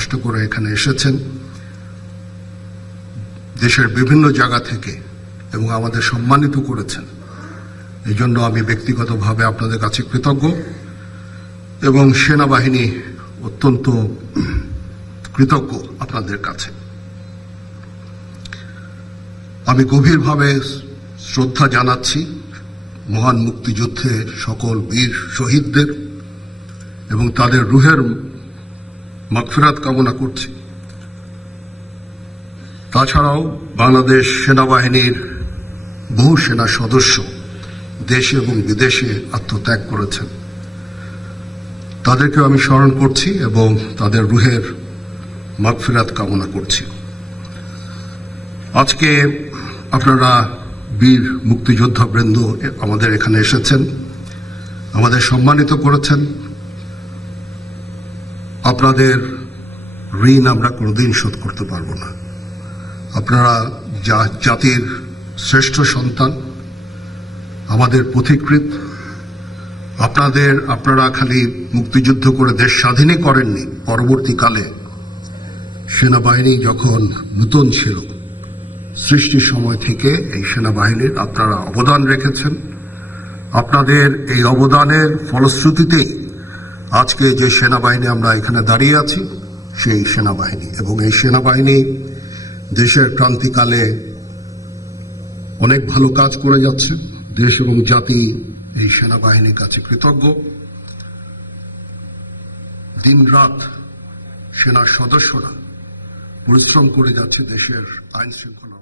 কষ্ট করে এখানে এসেছেন দেশের বিভিন্ন জায়গা থেকে এবং আমাদের সম্মানিত করেছেন। এই জন্য আমি ব্যক্তিগতভাবে আপনাদের কাছে কৃতজ্ঞ এবং সেনাবাহিনী অত্যন্ত কৃতজ্ঞ আপনাদের কাছে। আমি গভীরভাবে শ্রদ্ধা জানাচ্ছি মহান মুক্তিযুদ্ধে সকল বীর শহীদদের এবং তাদের রুহের মাগফিরাত কামনা করছি। তাছাড়াও বাংলাদেশ সেনাবাহিনীর বহু সেনা সদস্য দেশে এবং বিদেশে আত্মত্যাগ করেছেন, তাদেরকেও আমি স্মরণ করছি এবং তাদের রুহের মাগফিরাত কামনা করছি। আজকে আপনারা বীর মুক্তিযোদ্ধা বৃন্দ আমাদের এখানে এসেছেন, আমাদের সম্মানিত করেছেন। আপনাদের ঋণ আমরা কোনোদিন শোধ করতে পারবো না। আপনারা জাতির শ্রেষ্ঠ সন্তান, আমাদের পথিকৃৎ। আপনারা খালি মুক্তিযুদ্ধ করে দেশ স্বাধীনই করেননি, পরবর্তীকালে সেনাবাহিনী যখন নূতন ছিল সৃষ্টির সময় থেকে এই সেনাবাহিনীর আপনারা অবদান রেখেছেন। আপনাদের এই অবদানের ফলশ্রুতিতেই আজকে যে সেনাবাহিনী আমরা এখানে দাঁড়িয়ে আছি সেই সেনাবাহিনী, এবং এই সেনাবাহিনী দেশের ক্রান্তিকালে অনেক ভালো কাজ করে যাচ্ছে। দেশ এবং জাতি এই সেনাবাহিনীর কাছে কৃতজ্ঞ। দিনরাত সেনার সদস্যরা পরিশ্রম করে যাচ্ছে দেশের আইন শৃঙ্খলা